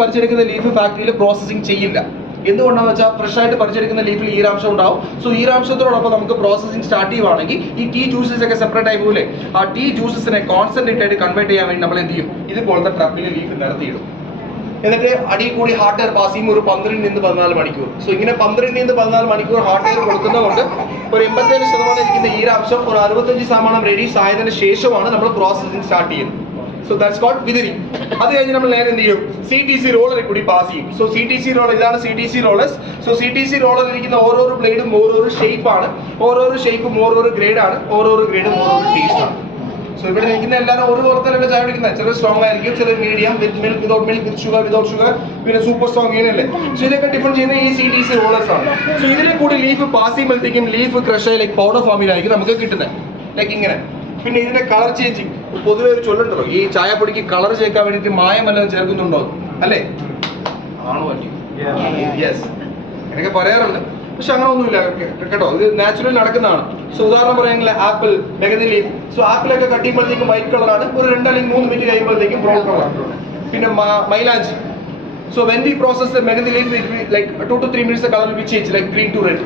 പറിച്ചെടുക്കുന്ന leaf ഫാക്ടറിയിൽ processing ചെയ്യില്ല. എന്തുകൊണ്ടാണെന്ന് വെച്ചാൽ ഫ്രഷ് ആയിട്ട് പറിച്ചെടുക്കുന്ന ലീഫിൽ ഈരാംശം ഉണ്ടാവും. സോ ഈരാംശത്തോടൊപ്പം നമുക്ക് പ്രോസസ്സിംഗ് സ്റ്റാർട്ട് ചെയ്യുവാണെങ്കിൽ ഈ ടീ ജ്യൂസസ് ഒക്കെ സെപ്പറേറ്റ് ആയി പോലെ ആ ടീ ജ്യൂസസിനെ കോൺസെൻട്രേറ്റ് ആയിട്ട് കൺവേർട്ട് ചെയ്യാൻ വേണ്ടി നമ്മൾ എന്ത് ചെയ്യും, ഇതുപോലത്തെ ട്രക്കിൽ ലീഫ് നിരത്തിയിടും. എന്നിട്ട് അടിയിൽ കൂടി ഹാർഡ് എയർ പാസ് ചെയ്യുമ്പോൾ ഒരു 12 നിന്ന് 14 മണിക്കൂർ. സോ ഇങ്ങനെ 12 നിന്ന് 14 മണിക്കൂർ ഹാർഡ് എയർ കൊടുക്കുന്നതുകൊണ്ട് ഒരു 87% ഇരിക്കുന്ന ഈരാംശം ഒരു 65% റെഡ്യൂസ് ആയതിനു ശേഷമാണ് നമ്മൾ പ്രോസസ്സിംഗ് സ്റ്റാർട്ട് ചെയ്യുന്നത്. So that's called withering. അത് കഴിഞ്ഞ് നമ്മൾ നേരെ എന്ത് ചെയ്യും, CTC റോളറിൽ കൂടി പാസ് ചെയ്യും. സോ CTC റോളർ, ഇതാണ് CTC റോളേഴ്സ്. സോ CTC റോളറിൽ ഇരിക്കുന്ന ഓരോരോ ബ്ലേഡും ഓരോരോ ഷേപ്പാണ്, ഓരോരോ ഷേപ്പും ഓരോരോ ഗ്രേഡാണ്, ഓരോരോ ഗ്രേഡും ഓരോരോ ടേസ്റ്റ് ആണ്. സോ ഇവിടെ നിൽക്കുന്ന എല്ലാവരും ഒരു പുറത്തല്ല ചായ കുടിക്കുന്നത്. ചിലർ സ്ട്രോങ് ആയിരിക്കും, ചിലർ medium, with milk, without milk, with sugar, without sugar, പിന്നെ സൂപ്പർ സ്ട്രോങ്, ഇങ്ങനെയല്ലേ. സോ ഇതൊക്കെ ഡിഫറെന്റ് ചെയ്യുന്ന ഈ CTC റോളേഴ്സ് ആണ്. സോ ഇതിലെ കൂടി ലീഫ് പാസ് ചെയ്യുമ്പോഴത്തേക്കും ലീഫ് ക്രഷ് ലൈക്ക് പൗഡർ ഫോമിലായിരിക്കും നമുക്ക് കിട്ടുന്നത്, ലൈക്ക് ഇങ്ങനെ. പിന്നെ ഇതിന്റെ കളർ ചേഞ്ചിങ്, പൊതുവെ ഒരു ചൊല്ലുണ്ടല്ലോ, ഈ ചായപ്പൊടിക്ക് കളർ ചേർക്കാൻ വേണ്ടിയിട്ട് മായം വല്ലതും ചേർക്കുന്നുണ്ടോ അല്ലേ? ആണോ പറ്റി? യെസ്, എന്നൊക്കെ പറയാറുണ്ട്. പക്ഷെ അങ്ങനെ ഒന്നുമില്ല കേട്ടോ, ഇത് നാച്ചുറൽ നടക്കുന്നതാണ്. സോ ഉദാഹരണം പറയുകയാണെങ്കിൽ ആപ്പിൾ, മെഹന്തി ലീഫ്. സോ ആപ്പിളൊക്കെ കട്ട് ചെയ്യുമ്പോഴത്തേക്കും വൈറ്റ് കളറാണ്, ഒരു 2 അല്ലെങ്കിൽ 3 മിനിറ്റ് കഴിയുമ്പോഴത്തേക്കും ബ്രൗൺ കളറാണ്. പിന്നെ മൈലാഞ്ചി. So when we process the mehendi leaf, like 2 to 3 minutes the color will be changed like green to red.